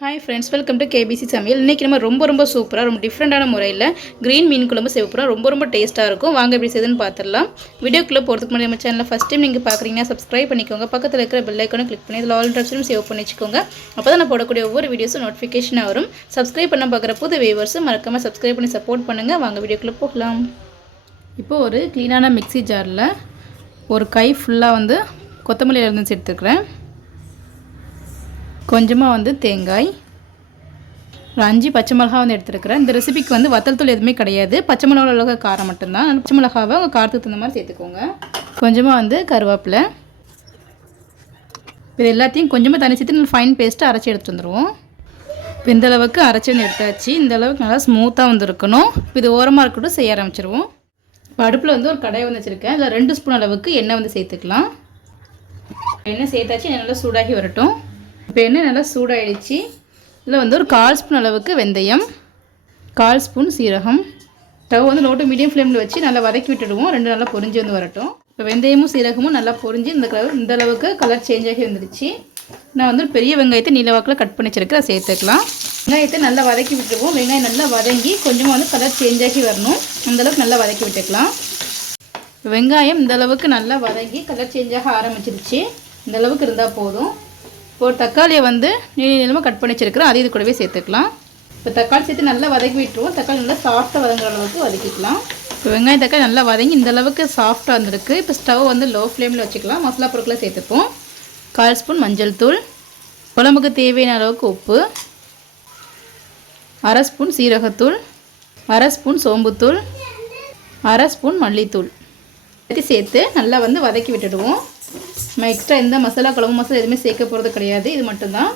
Hi friends welcome to KBC சமையல். இன்றைக்கி நம்ம ரொம்ப ரொம்ப சூப்பராக ரொம்ப டிஃப்ரெண்ட்டான முறையில் க்ரீன் மீன் குழம்பு செய்யப்போகிறோம் ரொம்ப ரொம்ப டேஸ்ட்டாக இருக்கும். வாங்க எப்படி செய்யுதுன்னு பார்த்துடலாம் வீடியோக்குள்ளே போகிறதுக்கு முன்னாடி நம்ம சேனலில் ஃபஸ்ட் டைம் நீங்கள் பார்க்குறீங்கன்னா சப்ஸ்கிரைப் பண்ணிக்கோங்க. பக்கத்தில் இருக்கிற பெல் ஐக்கானை கிளிக் பண்ணி இதில் ஆல் ட்ராப்ஸும் சேவ் பண்ணி வச்சுக்கோங்க. அப்போ தான் நான் போடக்கூடிய ஒவ்வொரு வீடியோஸும் நோட்டிஃபிகேஷனாக வரும். சப்ஸ்கிரைப் பண்ண பார்க்குற புது வியூவர்ஸும் மறக்காமல் சப்ஸ்கிரைப் பண்ணி சப்போர்ட் பண்ணுங்கள் வாங்க வீடியோக்குள்ளே போகலாம். இப்போது ஒரு க்ளீனான மிக்ஸி ஜாரில் ஒரு கை ஃபுல்லாக வந்து கொத்தமல்லி இருந்து சேர்த்துக்கிறேன் கொஞ்சமாக வந்து தேங்காய். ஒரு அஞ்சு பச்சை மிளகா வந்து எடுத்துருக்கிறேன். இந்த ரெசிபிக்கு வந்து வத்தல் தூள் எதுவுமே கிடையாது. பச்சை மிளகா அளவுக்கு காரம் மட்டும்தான். பச்சை மிளகாவை உங்கள் காரத்துக்கு தகுந்த மாதிரி சேர்த்துக்கோங்க. கொஞ்சமாக வந்து கருவேப்பிலை. இது எல்லாத்தையும் கொஞ்சமாக தண்ணி சேர்த்து நல்லா ஃபைன் பேஸ்ட்டு அரைச்சி எடுத்துகிட்டு வந்துடுவோம் இப்போ இந்த அளவுக்கு அரைச்சி வந்து எடுத்தாச்சு. இந்த அளவுக்கு நல்லா ஸ்மூத்தாக வந்து இருக்கணும். இது ஓரமாக இருக்கட்டும் செய்ய ஆரம்பிச்சிருவோம். இப்போ அடுப்பில் வந்து ஒரு கடாய் வந்து வச்சுருக்கேன். அதில் ரெண்டு ஸ்பூன் அளவுக்கு எண்ணெய் வந்து சேர்த்துக்கலாம். எண்ணெய் சேர்த்தாச்சு. நல்லா சூடாகி வரட்டும். இப்போ எண்ணெய் நல்லா சூடாயிடுச்சு. இதில் வந்து ஒரு கால் ஸ்பூன் அளவுக்கு வெந்தயம் கால் ஸ்பூன் சீரகம். ஸ்டவ் வந்து லோட்டு மீடியம் ஃப்ளேமில் வச்சு நல்லா வதக்கி விட்டுடுவோம். ரெண்டு நல்லா பொரிஞ்சு வந்து வரட்டும். இப்போ வெந்தயமும் சீரகமும் நல்லா பொரிஞ்சு இந்த கலர் இந்த அளவுக்கு கலர் சேஞ்ச் ஆகி வந்துடுச்சு. நான் வந்து ஒரு பெரிய வெங்காயத்தை நீலவாக்கில் கட் பண்ணி வச்சிருக்கேன். அதை சேர்த்துக்கலாம். வெங்காயத்தை நல்லா வதக்கி விட்டுருவோம் வெங்காயம் நல்லா வதங்கி கொஞ்சமாக வந்து கலர் சேஞ்ச் ஆகி வரணும். அந்தளவுக்கு நல்லா வதக்கி விட்டுக்கலாம். வெங்காயம் இந்த அளவுக்கு நல்லா வதங்கி கலர் சேஞ்ச் ஆக ஆரம்பிச்சிருச்சு. இந்த அளவுக்கு இருந்தால் போதும். ஒரு தக்காளியை வந்து நீள நீளமாக கட் பண்ணி வச்சுருக்கிறேன். அது இது கூடவே சேர்த்துக்கலாம். இப்போ தக்காளி சேர்த்து நல்லா வதக்கி விட்டுருவோம். தக்காளி நல்லா சாஃப்டாக வதங்குற அளவுக்கு வதக்கிக்கலாம். இப்போ வெங்காயம் தக்காளி நல்லா வதங்கி இந்த அளவுக்கு சாஃப்டாக வந்திருக்கு. இப்போ ஸ்டவ் வந்து லோ ஃப்ளேமில் வச்சுக்கலாம். மசாலா பொருட்களை சேர்த்துப்போம். கால் ஸ்பூன் மஞ்சள் தூள். குழம்புக்கு தேவையான அளவுக்கு உப்பு. அரை ஸ்பூன் சீரகத்தூள். அரை ஸ்பூன் சோம்புத்தூள். அரை ஸ்பூன் மல்லித்தூள். சேர்த்து நல்லா வந்து வதக்கி விட்டுடுவோம். நம்ம எக்ஸ்ட்ரா எந்த மசாலா குழம்பு மசாலா எதுவுமே சேர்க்க போகிறது கிடையாது. இது மட்டும்தான்.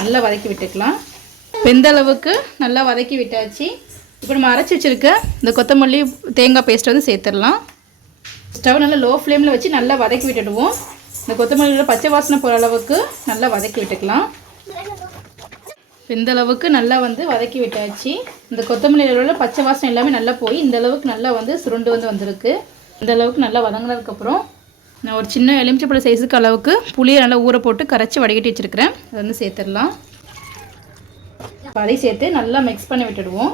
நல்லா வதக்கி விட்டுக்கலாம். வெந்த அளவுக்கு நல்லா வதக்கி விட்டாச்சு. இப்போ நம்ம அரைச்சி வச்சுருக்க இந்த கொத்தமல்லி தேங்காய் பேஸ்ட்டை வந்து சேர்த்துடலாம். ஸ்டவ் நல்லா லோ ஃப்ளேமில் வச்சு நல்லா வதக்கி விட்டுடுவோம். இந்த கொத்தமல்லியில் பச்சை வாசனை போகிற அளவுக்கு நல்லா வதக்கி விட்டுக்கலாம். இந்த அளவுக்கு நல்லா வந்து வதக்கி விட்டாச்சு. இந்த கொத்தமல்லியில் உள்ள பச்சை வாசனை எல்லாமே நல்லா போய் இந்த அளவுக்கு நல்லா வந்து சுருண்டு வந்து வந்திருக்கு. இந்த அளவுக்கு நல்லா வதங்கினதுக்கப்புறம் நான் ஒரு சின்ன எலுமிச்சப்பழ சைஸுக்கு அளவுக்கு புளியை நல்லா ஊற போட்டு கரைச்சி வடிகட்டி வச்சுருக்கிறேன். அதை வந்து சேர்த்துடலாம். அதை சேர்த்து நல்லா மிக்ஸ் பண்ணி விட்டுடுவோம்.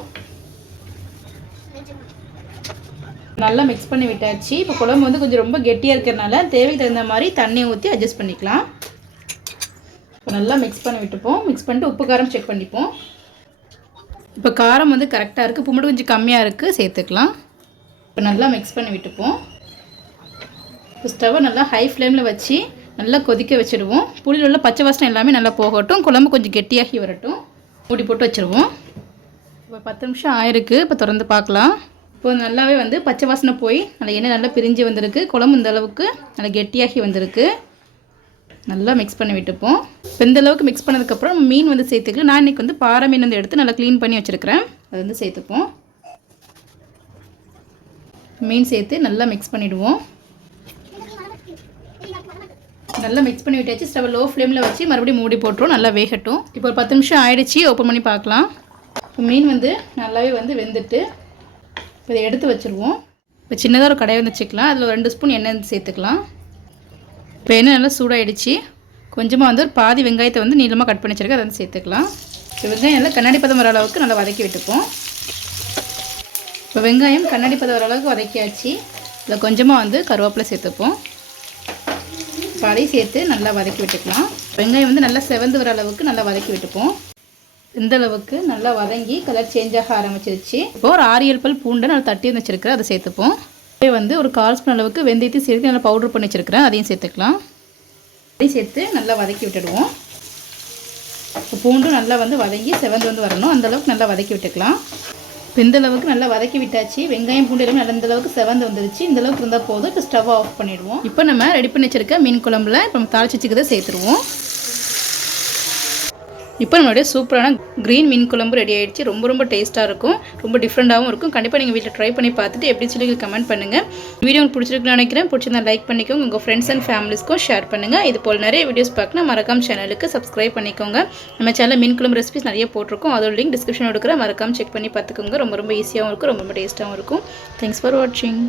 நல்லா மிக்ஸ் பண்ணி விட்டாச்சு. இப்போ குழம்பு வந்து கொஞ்சம் ரொம்ப கெட்டியாக இருக்கிறனால தேவைக்கு தகுந்த மாதிரி தண்ணியை ஊற்றி அட்ஜஸ்ட் பண்ணிக்கலாம். இப்போ நல்லா மிக்ஸ் பண்ணி விட்டுப்போம். மிக்ஸ் பண்ணிட்டு உப்பு காரம் செக் பண்ணிப்போம். இப்போ காரம் வந்து கரெக்டாக இருக்குது உப்பு மட்டும் கொஞ்சம் கம்மியாக இருக்குது சேர்த்துக்கலாம். இப்போ நல்லா மிக்ஸ் பண்ணி விட்டுப்போம். ஸ்டவ்வை நல்லா ஹை ஃப்ளேமில் வச்சு நல்லா கொதிக்க வச்சுடுவோம். புளியில் உள்ள பச்சை வாசனை எல்லாமே நல்லா போகட்டும். குழம்பு கொஞ்சம் கெட்டியாகி வரட்டும். மூடி போட்டு வச்சுருவோம். இப்போ பத்து நிமிஷம் ஆயிருக்கு. இப்போ திறந்து பார்க்கலாம். இப்போ நல்லாவே வந்து பச்சை வாசனை போய் நல்லா எண்ணெய் நல்லா பிரிஞ்சு வந்திருக்கு. குழம்பு இந்த அளவுக்கு நல்லா கெட்டியாகி வந்திருக்கு. நல்லா மிக்ஸ் பண்ணி விட்டுப்போம். இப்போ இந்த அளவுக்கு மிக்ஸ் பண்ணதுக்கப்புறம் மீன் வந்து சேர்த்துக்கலாம். நான் இன்றைக்கி வந்து பாறை மீன் வந்து எடுத்து நல்லா க்ளீன் பண்ணி வச்சுருக்கிறேன். அது வந்து சேர்த்துப்போம். மீன் சேர்த்து நல்லா மிக்ஸ் பண்ணிவிடுவோம் நல்லா மிக்ஸ் பண்ணி விட்டாச்சு. ஸ்டவ் லோ ஃப்ளேமில் வச்சு மறுபடியும் மூடி போட்டுரும். நல்லா வேகட்டும். இப்போ ஒரு பத்து நிமிஷம் ஆயிடுச்சு. ஓப்பன் பண்ணி பார்க்கலாம். இப்போ மீன் வந்து நல்லாவே வந்து வெந்துட்டு இப்போ இதை எடுத்து வச்சுருவோம். இப்போ சின்னதாக ஒரு கடையை வந்து வச்சுக்கலாம். அதில் ஒரு ரெண்டு ஸ்பூன் எண்ணெய் சேர்த்துக்கலாம். இப்போ எண்ணெய் நல்லா சூடாயிடுச்சு. கொஞ்சமாக வந்து ஒரு பாதி வெங்காயத்தை வந்து நீளமாக கட் பண்ணி வச்சிருக்கேன். அதை வந்து சேர்த்துக்கலாம். இப்போ வெங்காயம் நல்லா கண்ணாடி பதம் வர அளவுக்கு நல்லா வதக்கி விட்டுப்போம். இப்போ வெங்காயம் கண்ணாடி பதம் வர அளவுக்கு வதக்கியாச்சு. இதில் கொஞ்சமாக வந்து கருவேப்பிலை சேர்த்துப்போம். பழை சேர்த்து நல்லா வதக்கி விட்டுக்கலாம். வெங்காயம் வந்து நல்லா செவந்து வர அளவுக்கு நல்லா வதக்கி விட்டுப்போம். இந்த அளவுக்கு நல்லா வதங்கி கலர் சேஞ்ச் ஆக ஆரம்பிச்சிருச்சு. இப்போ ஒரு ஆறு ஏழு பல் பூண்டை நல்லா தட்டி வந்து வச்சிருக்கிறேன். அதை சேர்த்துப்போம். அப்படியே வந்து ஒரு கால் ஸ்பூன் அளவுக்கு வெந்தயத்தையும் சேர்த்து நல்லா பவுடர் பண்ணி வச்சிருக்கிறேன். அதையும் சேர்த்துக்கலாம். அதையும் சேர்த்து நல்லா வதக்கி விட்டுடுவோம். இப்போ பூண்டும் நல்லா வந்து வதங்கி செவந்து வந்து வரணும். அந்த அளவுக்கு நல்லா வதக்கி விட்டுக்கலாம். வெந்தளவுக்கு நல்லா வதக்கி விட்டாச்சு. வெங்காயம் பூண்டு எல்லாமே நல்ல இந்த அளவுக்கு செவந்து வந்துருச்சு. இந்த அளவுக்கு இருந்தால் போதும். இப்போ ஸ்டவ் ஆஃப் பண்ணிடுவோம். இப்போ நம்ம ரெடி பண்ணி வச்சிருக்க மீன் குழம்புல இப்போ நம்ம தாளிச்சு வச்சுக்கிறத சேர்த்துருவோம். இப்போ நம்மளுடைய சூப்பரான க்ரீன் மீன் குழம்பு ரெடி ஆகிடுச்சு ரொம்ப ரொம்ப டேஸ்ட்டாக இருக்கும். ரொம்ப டிஃப்ரெண்ட்டாகவும் இருக்கும். கண்டிப்பாக நீங்கள் வீட்டில் ட்ரை பண்ணி பார்த்துட்டு எப்படி சொல்லி கமெண்ட் பண்ணுங்கள் வீடியோ உங்களுக்கு பிடிச்சிருக்குன்னு நினைக்கிறேன். பிடிச்சிருந்தா லைக் பண்ணிக்கோங்க. உங்கள் ஃப்ரெண்ட்ஸ் அண்ட் ஃபேமிலிஸ்க்கும் ஷேர் பண்ணுங்கள் இது போல் நிறைய வீடியோஸ் பார்க்கணும் மறக்காம சேனலுக்கு சப்ஸ்கிரைப் பண்ணிக்கோங்க. நம்ம சேனலில் மீன் குழம்பு ரெசிபிஸ் நிறைய போட்டிருக்கோம். அதோட லிங்க் டிஸ்கிரிப்ஷன் எடுக்கிற மறக்காம செக் பண்ணி பார்த்துக்கோங்க. ரொம்ப ரொம்ப ஈஸியாகவும் இருக்கும். ரொம்ப ரொம்ப டேஸ்ட்டாகவும் இருக்கும். தேங்க்ஸ் ஃபார் வாட்சிங்